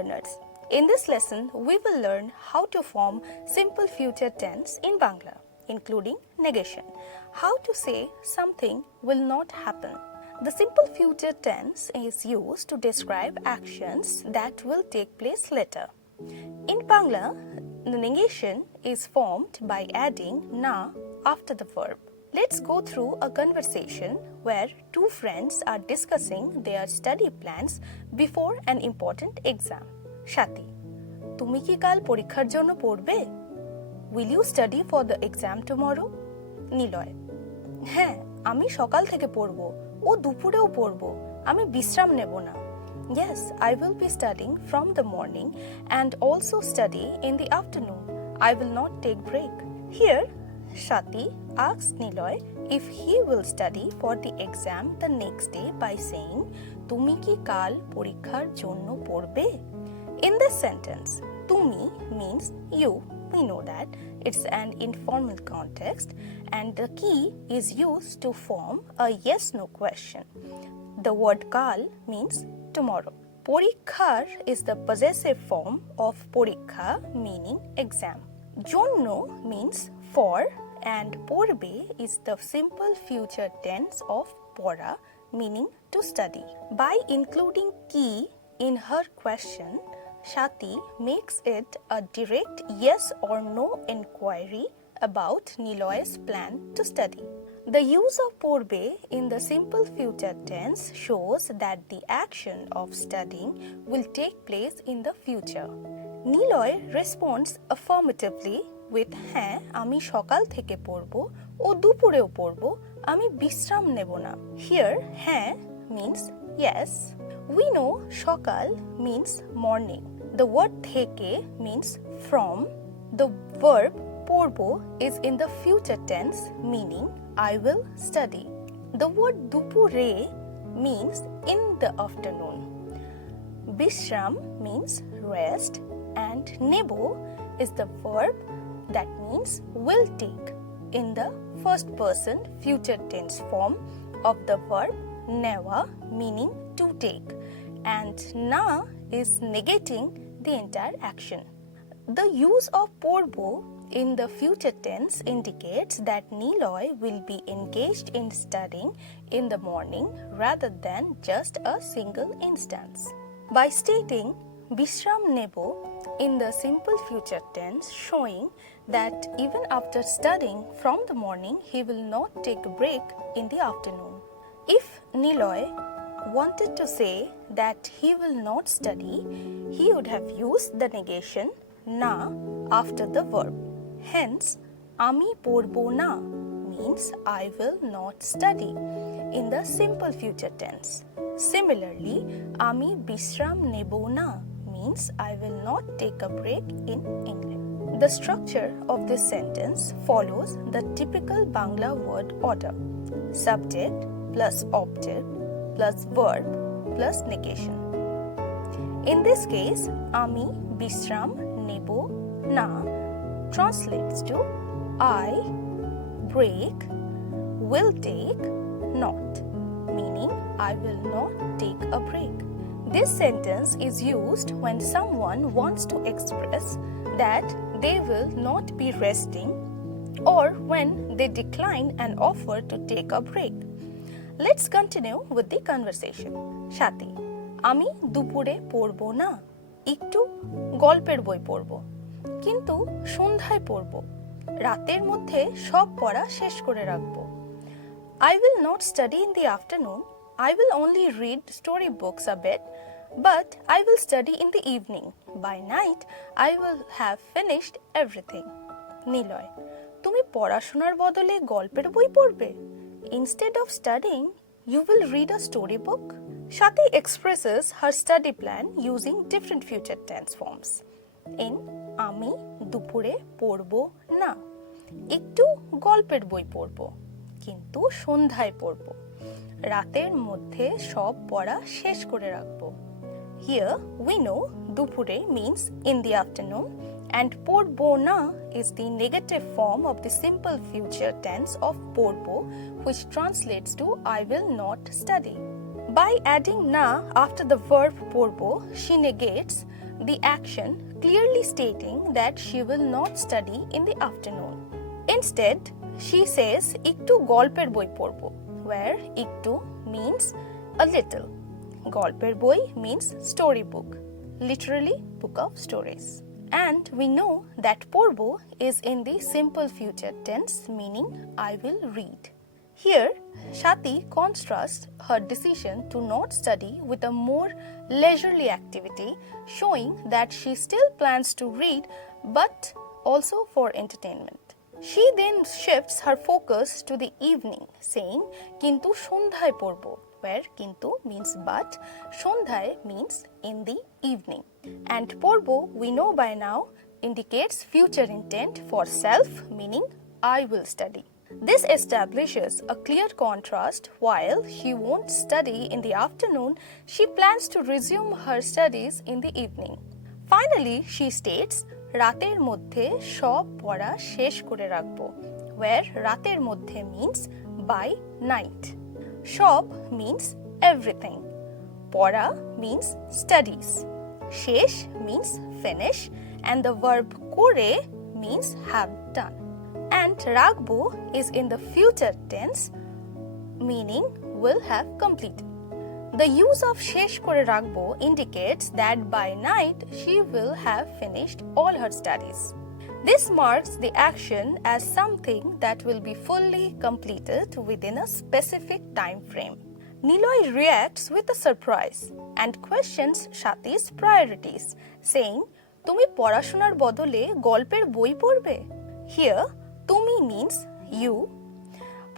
learners. In this lesson, we will learn how to form simple future tense in Bangla, including negation, how to say something will not happen. The simple future tense is used to describe actions that will take place later. In Bangla, the negation is formed by adding na after the verb. Let's go through a conversation where two friends are discussing their study plans before an important exam. Shati, তুমি কি কাল পরীক্ষার জন্য পড়বে? Will you study for the exam tomorrow? Niloy, হ্যাঁ, আমি সকাল থেকে পড়ব, ও দুপুরেও পড়ব, আমি বিশ্রাম নেব না. Yes, I will be studying from the morning and also study in the afternoon. I will not take break. Here, Shati asks Niloy if he will study for the exam the next day by saying, তুমি কি কাল পরীক্ষার জন্য পড়বে? In this sentence, tumi means you. We know that it's an informal context and the key is used to form a yes-no question. The word kal means tomorrow. Porikhar is the possessive form of porikha meaning exam. Jonno means for and porbe is the simple future tense of pora meaning to study. By including ki in her question, Shati makes it a direct yes or no inquiry about Niloy's plan to study. The use of porbe in the simple future tense shows that the action of studying will take place in the future. Niloy responds affirmatively with হ্যাঁ আমি সকাল থেকে পড়ব ও দুপুরেও পড়ব আমি বিশ্রাম নেব না. Here হ্যাঁ means yes. We know সকাল means morning. The word থেকে means from. The verb পড়ব is in the future tense meaning I will study. The word দুপুরে means in the afternoon. Bishram means rest and nebo is the verb that means will take in the first person future tense form of the verb newa meaning to take and na is negating the entire action. The use of porbo in the future tense indicates that Niloy will be engaged in studying in the morning rather than just a single instance. By stating Bishram Nebo in the simple future tense, showing that even after studying from the morning, he will not take a break in the afternoon. If Niloy wanted to say that he will not study, he would have used the negation na after the verb. Hence, ami porbo na means I will not study in the simple future tense. Similarly, ami bishram nebo na means I will not take a break in English. The structure of this sentence follows the typical Bangla word order: subject plus object plus verb plus negation. In this case, ami bishram nebo na translates to I break will take not, meaning I will not take a break. This sentence is used when someone wants to express that they will not be resting or when they decline an offer to take a break. Let's continue with the conversation. Shati, আমি দুপুরে পড়ব না, একটু গল্পের বই পড়ব, কিন্তু সন্ধ্যায় পড়ব, রাতের মধ্যে সব পড়া শেষ করে রাখব. I will not study in the afternoon. I will only read storybooks a bit, but I will study in the evening. By night, I will have finished everything. Niloy, তুমি পড়াশোনার বদলে গল্পের বই পড়বে? Instead of studying, you will read a storybook? Shati expresses her study plan using different future tense forms. In আমি দুপুরে পড়ব না, একটু গল্পের বই পড়ব, কিন্তু সন্ধ্যায় পড়ব, রাতের মধ্যে সব পড়া শেষ করে রাখব. Here we know dupure means in the afternoon and porbo na is the negative form of the simple future tense of porbo, which translates to I will not study. By adding na after the verb porbo, she negates the action clearly stating that she will not study in the afternoon. Instead, she says একটু গল্পের বই পড়ব, where একটু means a little. গল্পের বই means story book, literally book of stories. And we know that পড়ব is in the simple future tense, meaning I will read. Here, Shati contrasts her decision to not study with a more leisurely activity, showing that she still plans to read but also for entertainment. She then shifts her focus to the evening, saying, Kintu Shondhai porbo, where Kintu means but, Shondhai means in the evening. And porbo, we know by now, indicates future intent for self, meaning I will study. This establishes a clear contrast. While she won't study in the afternoon, she plans to resume her studies in the evening. Finally, she states, রাতের মধ্যে সব পড়া শেষ করে রাখবো, where রাতের মধ্যে means by night. সব means everything. পড়া means studies. শেষ means finish, and the verb করে means have done. And রাখবো is in the future tense, meaning will have completed. The use of শেষ করে রাখবো indicates that by night she will have finished all her studies. This marks the action as something that will be fully completed within a specific time frame. Niloy reacts with a surprise and questions Shati's priorities, saying, তুমি পড়াশোনার বদলে গল্পের বই পড়বে? Here, তুমি means you.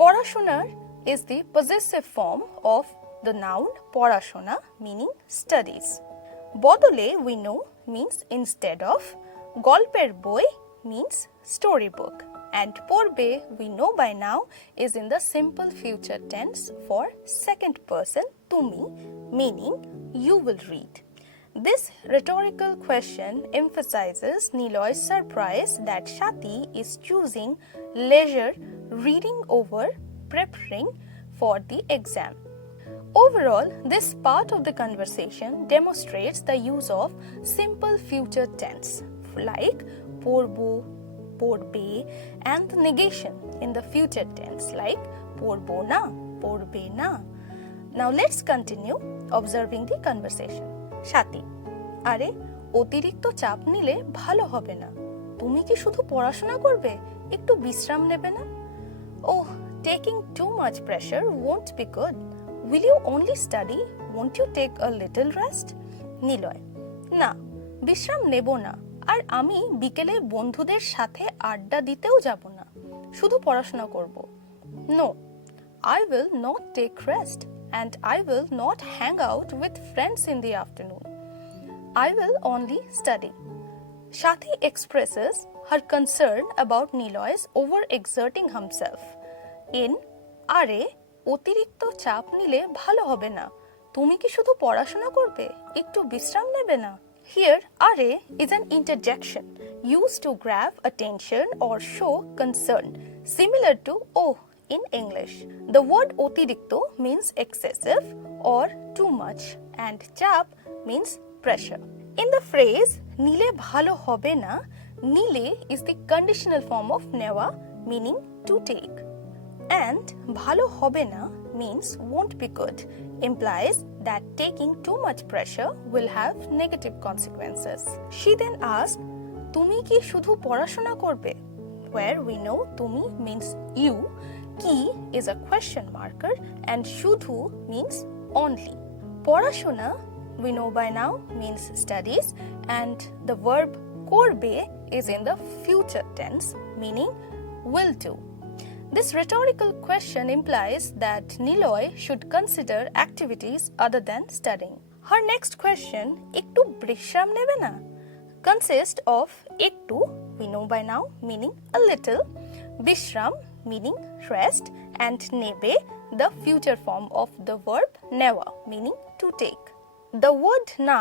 পড়াশোনার is the possessive form of the noun পড়াশোনা, meaning studies. বদলে we know means instead of. গল্পের বই means storybook. And পড়বে we know by now is in the simple future tense for second person তুমি, meaning you will read. This rhetorical question emphasizes Niloy's surprise that Shati is choosing leisure reading over preparing for the exam. Overall, this part of the conversation demonstrates the use of simple future tense like porbo, porbe, and the negation in the future tense like porbo na, porbe na. Now let's continue observing the conversation. Shati, আরে অতিরিক্ত চাপ নিলে ভালো হবে না। তুমি কি শুধু পড়াশোনা করবে, একটু বিশ্রাম নেবে না? Oh, taking too much pressure won't be good. Will you only study? Won't you take a little rest? Niloy, না, বিশ্রাম নেব না, আর আমি বিকেলে বন্ধুদের সাথে আড্ডা দিতেও যাব না, শুধু পড়াশোনা করব। No, I will not take rest and I will not hang out with friends in the afternoon. I will only study. Shati expresses her concern about Niloy's overexerting himself. In আরে অতিরিক্ত চাপ নিলে ভালো হবে না, তুমি কি শুধু পড়াশোনা করবে, একটু বিশ্রাম নেবে না? Here, are is an interjection used to grab attention or show concern, similar to oh in English. The word অতিরিক্ত means excessive or too much, and চাপ means pressure. In the phrase নিলে ভালো হবে না, নিলে is the conditional form of নেওয়া, meaning to take. And ভালো হবে না means won't be good, implies that taking too much pressure will have negative consequences. She then asked, তুমি কি শুধু পড়াশোনা করবে? Where we know তুমি means you, কি is a question marker, and শুধু means only. পড়াশোনা we know by now means studies, and the verb করবে is in the future tense, meaning will do. This rhetorical question implies that Niloy should consider activities other than studying. Her next question, একটু বিশ্রাম নেবে না, consists of একটু, we know by now, meaning a little, bishram, meaning rest, and nebe, the future form of the verb newa, meaning to take. The word na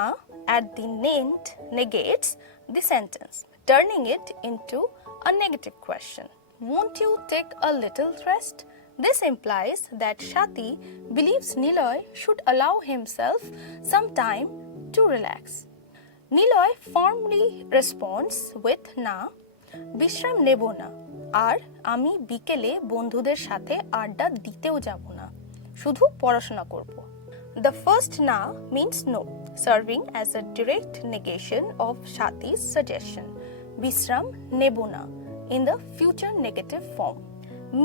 at the end negates the sentence, turning it into a negative question. Won't you take a little rest? This implies that Shati believes Niloy should allow himself some time to relax. Niloy firmly responds with না, বিশ্রাম নেব না, আর আমি বিকেলে বন্ধুদের সাথে আড্ডা দিতেও যাব না, শুধু পড়াশোনা করব। The first na means no, serving as a direct negation of Shati's suggestion. Bisram nebo na in the future negative form,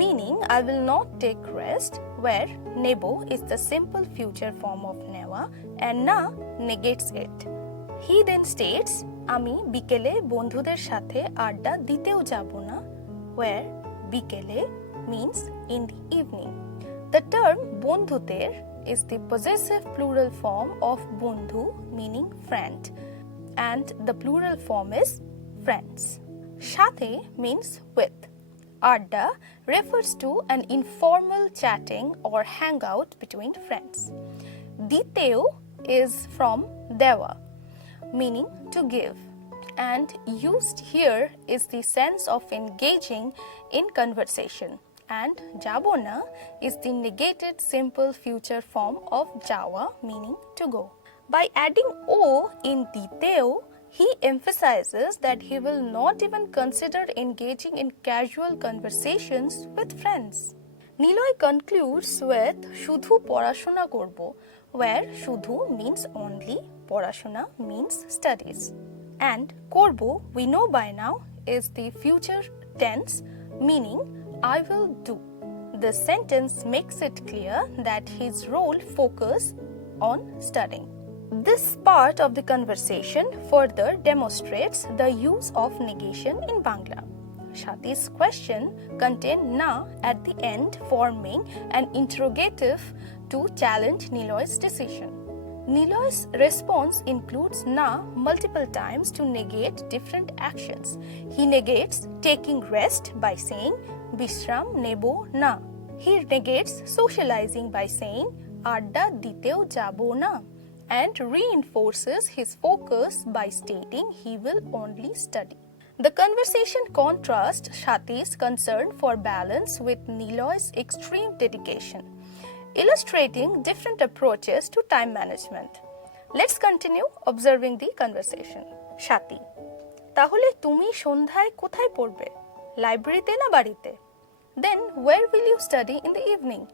meaning I will not take rest, where nebo is the simple future form of newa and na negates it. He then states, আমি বিকেলে বন্ধুদের সাথে আড্ডা দিতেও যাব না, where বিকেলে means in the evening. The term বন্ধুদের is the possessive plural form of bondhu, meaning friend, and the plural form is friends. Shate means with. Adda refers to an informal chatting or hangout between friends. Diteo is from dewa, meaning to give, and used here is the sense of engaging in conversation, and jabona is the negated simple future form of jawa, meaning to go. By adding o in diteo, he emphasizes that he will not even consider engaging in casual conversations with friends. Niloy concludes with shudhu porashona korbo, where shudhu means only, porashona means studies, and korbo we know by now is the future tense, meaning I will do. The sentence makes it clear that his role focuses on studying. This part of the conversation further demonstrates the use of negation in Bangla. Shati's question contained na at the end, forming an interrogative to challenge Niloy's decision. Niloy's response includes na multiple times to negate different actions. He negates taking rest by saying Bishram nebo na. He negates socializing by saying Adda diteo jabo na, and reinforces his focus by stating he will only study. The conversation contrasts Shati's concern for balance with Niloy's extreme dedication, illustrating different approaches to time management. Let's continue observing the conversation. Shati: তাহলে তুমি সন্ধ্যায় কোথায় পড়বে? লাইব্রেরিতে না বাড়িতে? Then where will you study in the evening?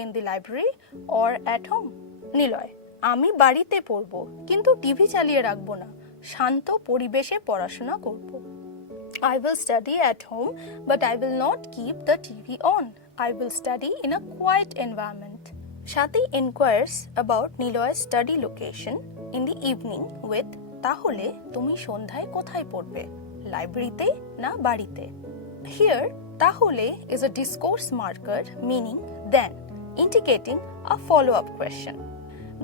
In the library or at home? Niloy: আমি বাড়িতে পড়ব, কিন্তু টিভি চালিয়ে রাখবো না, শান্ত পরিবেশে পড়াশোনা করব। I will study at home, but I will not keep the TV on. I will study in a quiet environment. Shati inquires about Niloy's study location in the evening with তাহলে তুমি সন্ধ্যায় কোথায় পড়বে? লাইব্রেরিতে না বাড়িতে? Here, তাহলে is a discourse marker meaning then, indicating a follow-up question.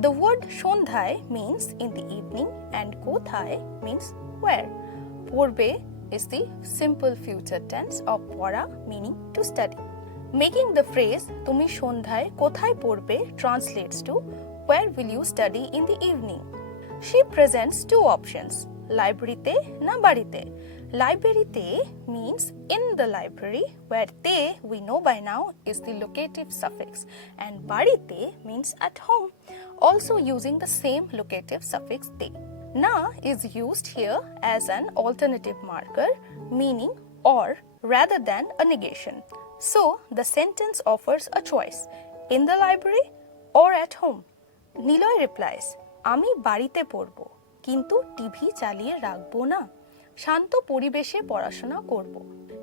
The word সন্ধ্যায় means in the evening and কোথায় means where. পড়বে is the simple future tense of পড়া, meaning to study. Making the phrase তুমি সন্ধ্যায় কোথায় পড়বে translates to where will you study in the evening. She presents two options, লাইব্রেরিতে না বাড়িতে. লাইব্রেরিতে means in the library, where te we know by now is the locative suffix, and বাড়িতে means at home, also using the same locative suffix te. Na is used here as an alternative marker, meaning or rather than a negation. So the sentence offers a choice, in the library or at home. Niloy replies, আমি বাড়িতে পড়ব, কিন্তু TV চালিয়ে রাখবো না, শান্ত পরিবেশে পড়াশোনা করব।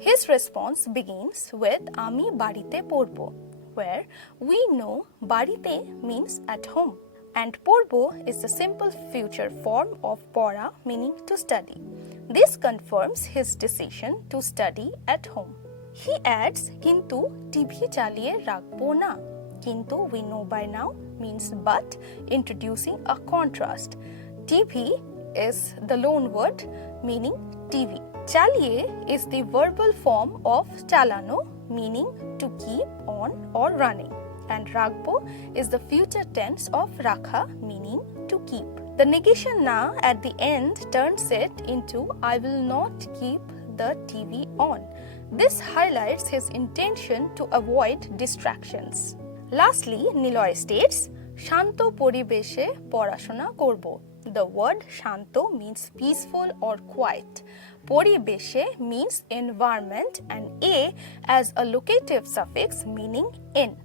His response begins with আমি বাড়িতে পড়ব, where we know বাড়িতে means at home, and পড়ব is the simple future form of পড়া, meaning to study. This confirms his decision to study at home. He adds কিন্তু টিভি চালিয়ে রাখবো না. কিন্তু we know by now means but, introducing a contrast. TV is the loan word meaning TV. Chaliye is the verbal form of chalano, meaning to keep on or running, and rakbo is the future tense of rakha, meaning to keep. The negation na at the end turns it into I will not keep the TV on. This highlights his intention to avoid distractions. Lastly, Niloy states, Shanto poribeshe porashona korbo, The word shanto means peaceful or quiet. Poribeshe means environment and a as a locative suffix meaning in,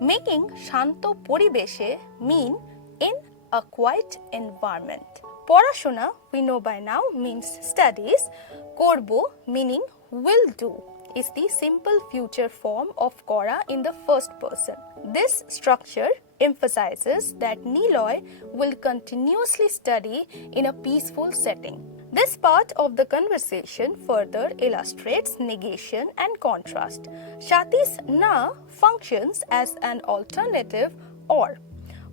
making shanto poribeshe mean in a quiet environment. Porashona, we know by now, means studies. Korbo, meaning will do, is the simple future form of kora in the first person. This structure emphasizes that Niloy will continuously study in a peaceful setting. This part of the conversation further illustrates negation and contrast. Shati's na functions as an alternative or,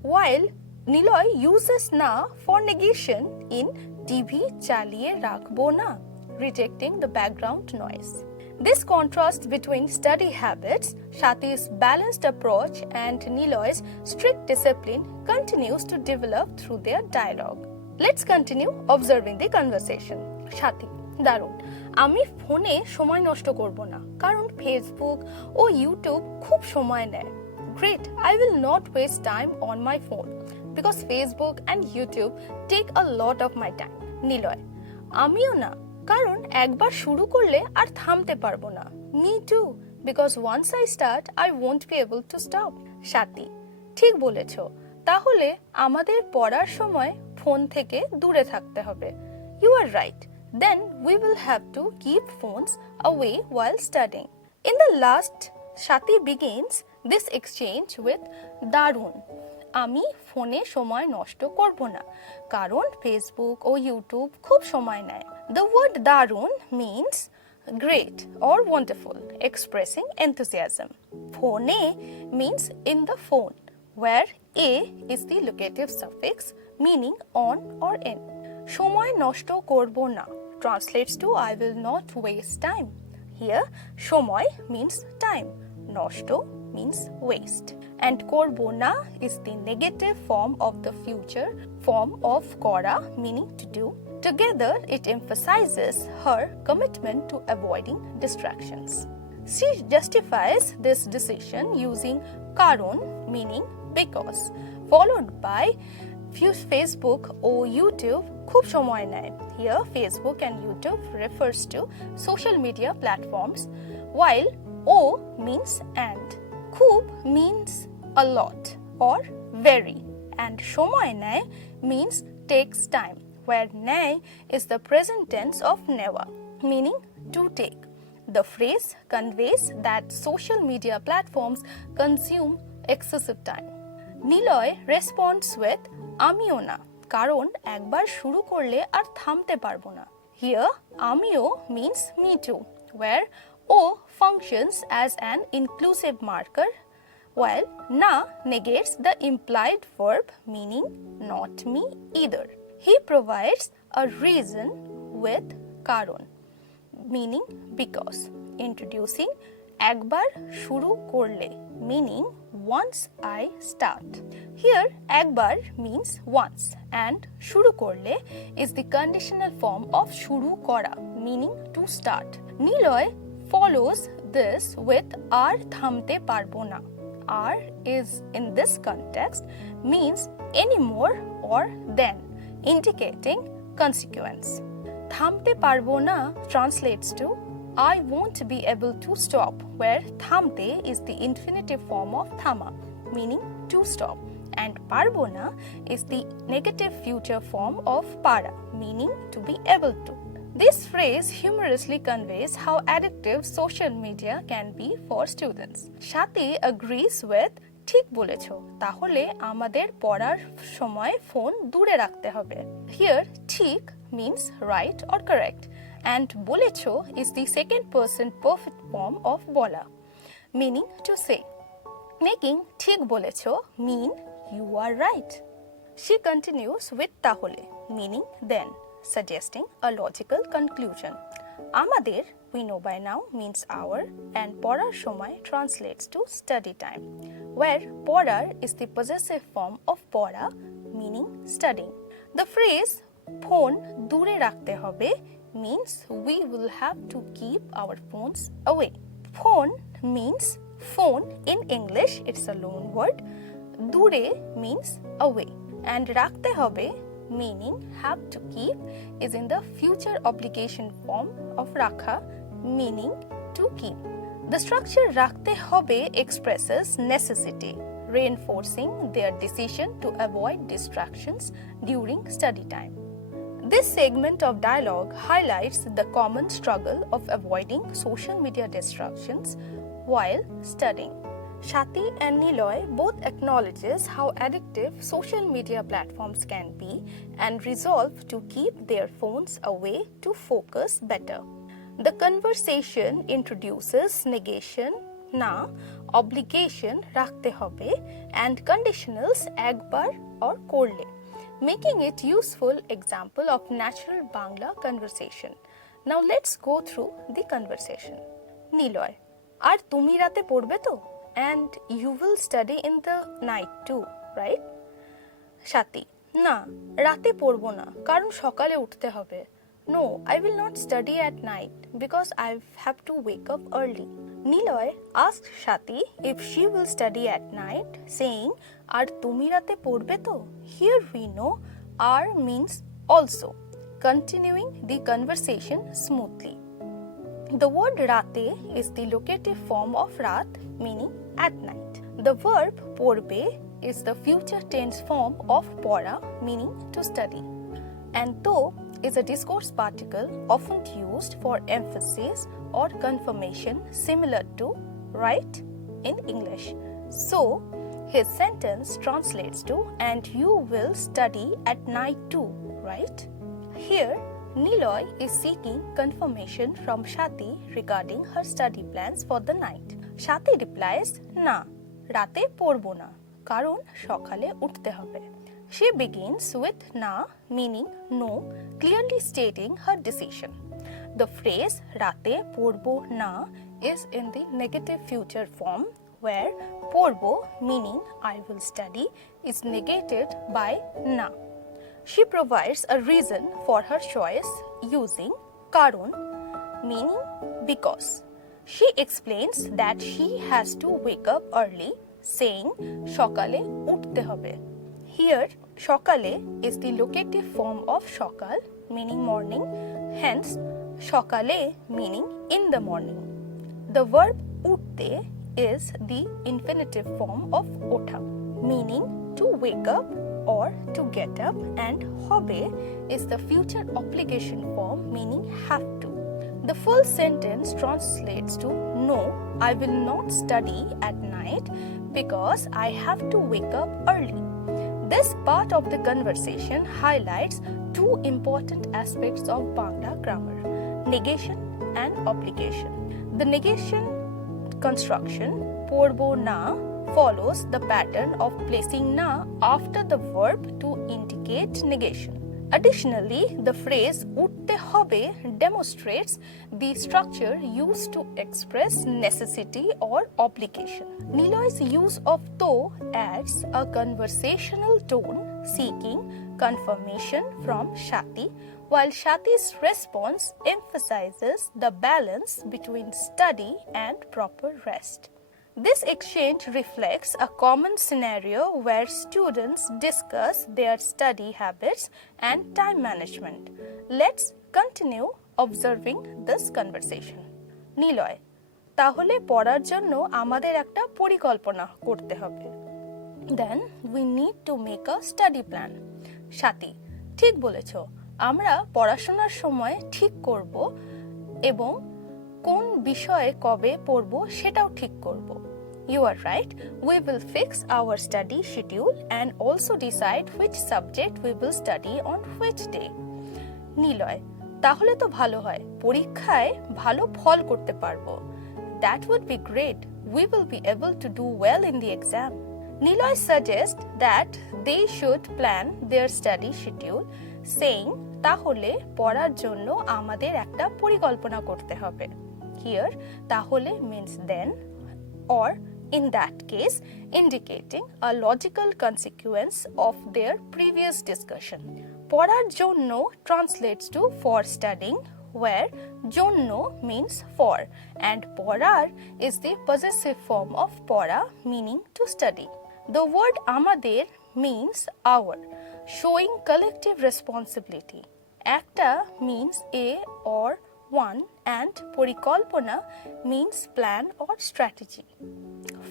while Niloy uses na for negation in TV chaliye rakhbo na, rejecting the background noise. This contrast between study habits, Shati's balanced approach, and Niloy's strict discipline continues to develop through their dialogue. Let's continue observing the conversation. Shati, দারুণ, আমি ফোনে সময় নষ্ট করব না কারণ Facebook ও YouTube খুব সময় নেয়। Great, I will not waste time on my phone because Facebook and YouTube take a lot of my time. Niloy, আমিও না, কারণ একবার শুরু করলে আর থামতে পারবো না। Me too, because once I start, I won't be able to stop. Shati, ঠিক বলেছ, তাহলে আমাদের পড়ার সময় ফোন থেকে দূরে থাকতে হবে। You are right. Then we will have to keep phones away while studying. In the last, Shati begins this exchange with দারুণ, আমি ফোনে সময় নষ্ট করব না কারণ ফেসবুক ও ইউটিউব খুব সময় নেয়। The word দারুণ means great or wonderful, expressing enthusiasm. Phone means in the phone, where a is the locative suffix meaning on or in. সময় নষ্ট করব না translates to I will not waste time. Here, সময় means time, নষ্ট means waste, and korbo na is the negative form of the future form of kora meaning to do. Together, it emphasizes her commitment to avoiding distractions. She justifies this decision using karon meaning because, followed by Facebook or YouTube খুব সময় নেয়. Here, Facebook and YouTube refers to social media platforms, while O means and. Khub means a lot or very, and shomoy nay means takes time, where nay is the present tense of never, meaning to take. The phrase conveys that social media platforms consume excessive time. Niloy responds with আমিও না, কারণ একবার শুরু করলে আর থামতে পারবো না। Here, আমিও means me too, where O functions as an inclusive marker, while na negates the implied verb meaning not me either. He provides a reason with karon, meaning because, introducing একবার শুরু করলে, meaning once I start. Here, একবার means once, and শুরু করলে is the conditional form of শুরু করা, meaning to start. Niloy follows this with আর থামতে পারবো না. Are is in this context means anymore or then, indicating consequence. Thamte parbo na translates to I won't be able to stop, where thamte is the infinitive form of thama, meaning to stop, and parbo na is the negative future form of para, meaning to be able to. This phrase humorously conveys how addictive social media can be for students. Shati agrees with ঠিক বলেছো, তাহলে আমাদের পড়ার সময় phone দূরে রাখতে হবে। Here, ঠিক means right or correct, and বলেছো is the second person perfect form of বলা, meaning to say, making ঠিক বলেছো mean you are right. She continues with তাহলে, meaning then, suggesting a logical conclusion. Amader, we know by now, means our, and porar shomai translates to study time, where porar is the possessive form of pora, meaning studying. The phrase phone dure rakhte hobe means we will have to keep our phones away. Phone means phone in English, it's a loan word. Dure means away, and rakhte hobe meaning have to keep is in the future obligation form of rakha meaning to keep. The structure rakhte hobe expresses necessity, reinforcing their decision to avoid distractions during study time. This segment of dialogue highlights the common struggle of avoiding social media distractions while studying. Shati and Niloy both acknowledges how addictive social media platforms can be and resolve to keep their phones away to focus better. The conversation introduces negation, na, obligation, rakhte hobe, and conditionals ekbar or korle, making it useful example of natural Bangla conversation. Now let's go through the conversation. Niloy, আর তুমি রাতে পড়বে তো? And you will study in the night too, right? Shati, না, রাতে পড়বো না, কারণ সকালে উঠতে হবে. No, I will not study at night because I have to wake up early. Niloy asked Shati if she will study at night, saying, আর তুমি রাতে পড়বে তো? Here we know R means also, continuing the conversation smoothly. The word rate is the locative form of rat, meaning at night. The verb porbe is the future tense form of pora, meaning to study. And to is a discourse particle often used for emphasis or confirmation similar to right in English. So, his sentence translates to and you will study at night too, right? Here, Niloy is seeking confirmation from Shati regarding her study plans for the night. Shati replies, না, রাতে পড়বো না, কারণ সকালে উঠতে হবে. She begins with na, meaning no, clearly stating her decision. The phrase rate porbo na is in the negative future form, where porbo, meaning I will study, is negated by na. She provides a reason for her choice using karon, meaning because. She explains that she has to wake up early, saying shokale utte hobe. Here, shokale is the locative form of shokal, meaning morning, hence shokale meaning in the morning. The verb utte is the infinitive form of otha, meaning to wake up or to get up, and hobe is the future obligation form, meaning have to. The full sentence translates to no, I will not study at night because I have to wake up early. This part of the conversation highlights two important aspects of Bangla grammar, negation and obligation. The negation construction, porbo na, follows the pattern of placing na after the verb to indicate negation. Additionally, the phrase utte hobe demonstrates the structure used to express necessity or obligation. Niloy's use of to adds a conversational tone seeking confirmation from Shati, while Shati's response emphasizes the balance between study and proper rest. This exchange reflects a common scenario where students discuss their study habits and time management. Let's continue observing this conversation. Niloy, তাহলে পড়ার জন্য আমাদের একটা পরিকল্পনা করতে হবে. Then we need to make a study plan. Shati, ঠিক বলেছো, আমরা পড়াশোনার সময় ঠিক করব এবং কোন বিষয়ে কবে পড়ব সেটাও ঠিক করব. You are right. We will fix our study schedule and also decide which subject we will study on which day. Niloy, তাহলে তো ভালো হয়, পরীক্ষায় ভালো ফল করতে পারবো. That would be great. We will be able to do well in the exam. Niloy suggests that they should plan their study schedule, saying তাহলে পড়ার জন্য আমাদের একটা পরিকল্পনা করতে হবে. Here, তাহলে means then or in that case indicating a logical consequence of their previous discussion. পড়ার জন্য translates to for studying, where jonno means for and পড়ার is the possessive form of পড়া, meaning to study. The word আমাদের means our. Showing collective responsibility. Ekta means a or one and porikalpona means plan or strategy.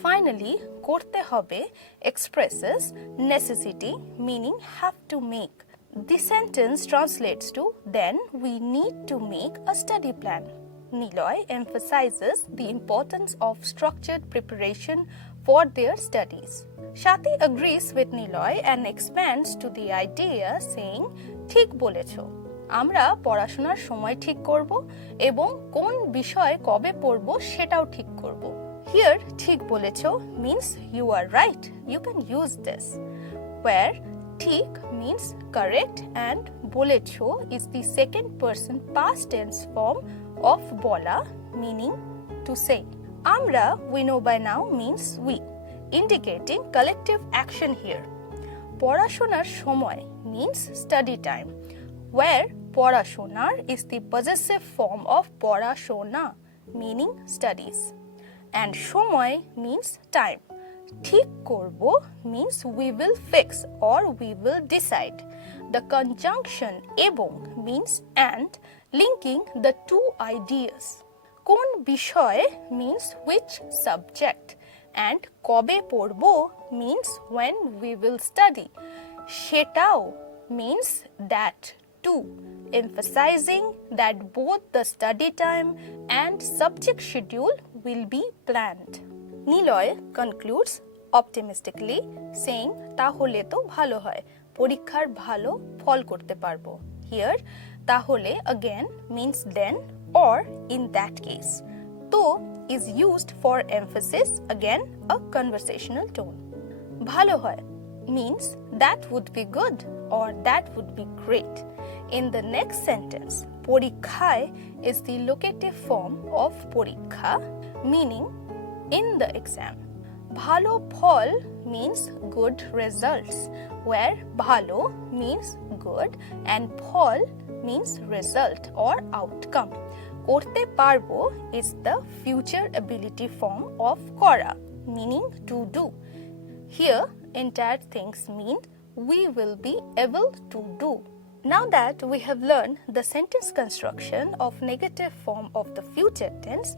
Finally, korte hobe expresses necessity meaning have to make. The sentence translates to then we need to make a study plan. Niloy emphasizes the importance of structured preparation for their studies. Shati agrees with Niloy and expands to the idea saying, ঠিক বলেছো আমরা পড়াশোনার সময় ঠিক করব এবং কোন বিষয় কবে পড়ব সেটাও ঠিক করব Here ঠিক বলেছো means you are right you can use this where ঠিক means correct and বলেছো is the second person past tense form of bola meaning to say আমরা we know by now means we indicating collective action here পড়াশোনার সময় means study time where পড়াশোনার is the possessive form of পড়াশোনা meaning studies and সময় means time ঠিক করব means we will fix or we will decide the conjunction এবং means and linking the two ideas কোন বিষয়ে means which subject and কবে পড়ব means when we will study সেটাও means that too emphasizing that both the study time and subject schedule will be planned Niloy concludes optimistically saying তাহলে তো ভালো হয় পরীক্ষার ভালো ফল করতে পারবো here তাহলে again means then or in that case তো is used for emphasis again a conversational tone ভালো হয় means that would be good or that would be great in the next sentence পরীক্ষায় is the locative form of পরীক্ষা meaning in the exam ভালো ফল means good results where ভালো means good and fall means result or outcome করতে পারবো is the future ability form of করা meaning to do here entire things mean we will be able to do now that we have learned the sentence construction of negative form of the future tense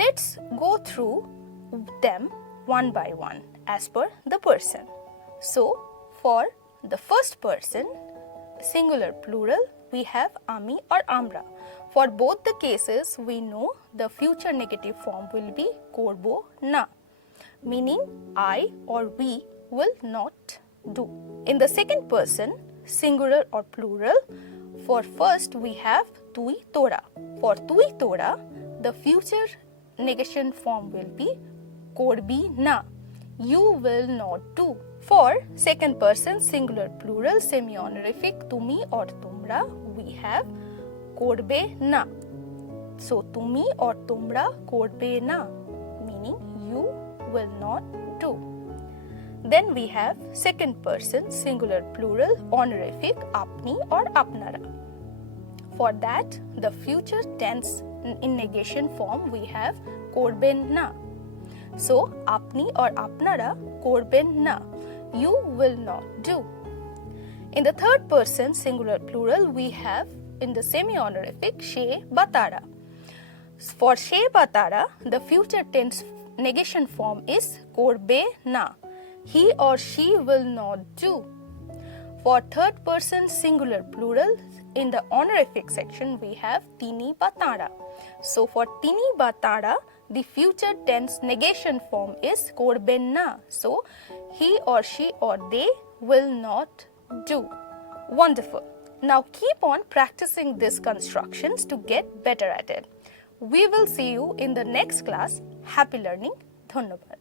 let's go through them one by one as per the person so for the first person singular plural we have ami or amra for both the cases we know the future negative form will be korbo na meaning I or we will not do in the second person singular or plural for first we have tui tora for tui tora the future negation form will be korbi na you will not do for second person singular plural semi honorific tumi or tumra we have korbe na so tumi or tumra korbe na meaning you will not do then we have second person singular plural honorific apni or apnara for that the future tense in negation form we have korben na so apni or apnara korben na you will not do in the third person singular plural we have in the semi honorific she batara for she batara the future tense negation form is korbe na he or she will not do for third person singular plural in the honorific section we have tini batara so for tini batara the future tense negation form is korben na so he or she or they will not do wonderful now keep on practicing these constructions to get better at it we will see you in the next class happy learning dhanyabad